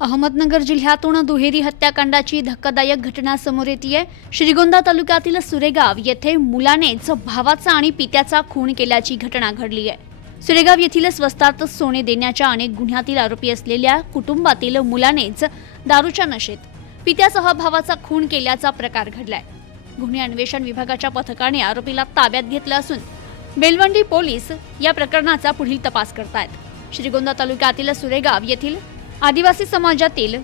अहमदनगर जिल्ह्यातून दुहेरी हत्याकांडाची धक्कादायक घटना समोर येते श्रीगोंदा तालुक्यातील सुरेगाव येथे मुलानेच भावाचा आणि पित्याचा खून केल्याची घटना घडली आहे. सुरेगाव येथील स्वस्तात सोने देण्याच्या अनेक गुन्ह्यातील आरोपी असलेल्या कुटुंबातील मुलानेच दारूच्या नशेत पित्यासह भावाचा खून केल्याचा प्रकार घडलाय. गुन्हे अन्वेषण विभागाच्या पथकाने आरोपीला ताब्यात घेतलं असून बेलवंडी पोलीस या प्रकरणाचा पुढील तपास करतायत. श्रीगोंदा तालुक्यातील सुरेगाव येथील आदिवासी समाजातील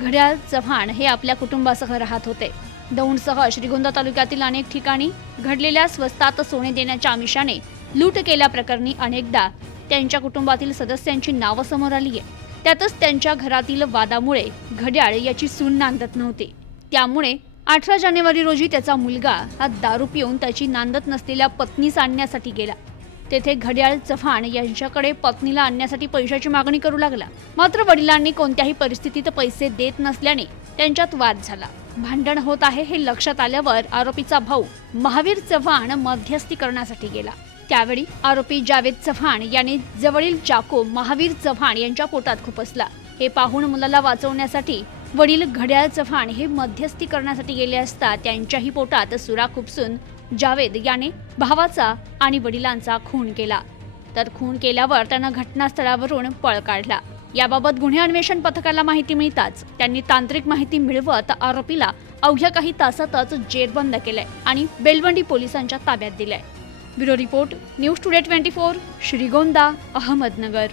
घड्याळ चव्हाण हे आपल्या कुटुंबासह राहत होते. दौंडसह श्रीगोंदा तालुक्यातील अनेक ठिकाणी घडलेल्या स्वस्तात सोने देण्याच्या आमिषाने लूट केल्याप्रकरणी अनेकदा त्यांच्या कुटुंबातील सदस्यांची नावं समोर आली आहे. त्यातच त्यांच्या घरातील वादामुळे घड्याळ याची सून नांदत नव्हती. त्यामुळे अठरा जानेवारी रोजी त्याचा मुलगा हा दारू पिऊन त्याची नांदत नसलेल्या पत्नीस आणण्यासाठी गेला. तेथे घड्याळ चव्हाण यांच्याकडे पत्नीला आणण्यासाठी पैशाची मागणी करू लागला. मात्र वडिलांनी कोणत्याही परिस्थितीत पैसे देत नसल्याने त्यांच्यात वाद झाला. भांडण होत आहे हे लक्षात आल्यावर आरोपीचा भाऊ महावीर चव्हाण मध्यस्थी करण्यासाठी गेला. त्यावेळी आरोपी जावेद चव्हाण याने जवळील चाकू महावीर चव्हाण यांच्या पोटात खुपसला. हे पाहून मुलाला वाचवण्यासाठी वडील घड्याळ चव्हाण हे मध्यस्थी करण्यासाठी गेले असता त्यांच्याही पोटात सुरा खुपसून जावेद याने भावाचा आणि वडिलांचा खून केला. तर खून केल्यावर त्यानं घटनास्थळावरून पळ काढला. याबाबत गुन्हे अन्वेषण पथकाला माहिती मिळताच त्यांनी तांत्रिक माहिती मिळवत आरोपीला अवघ्या काही तासातच जेरबंद केलंय आणि बेलवंडी पोलिसांच्या ताब्यात दिलंय. Bureau report news today twenty four Shrigonda Ahmednagar.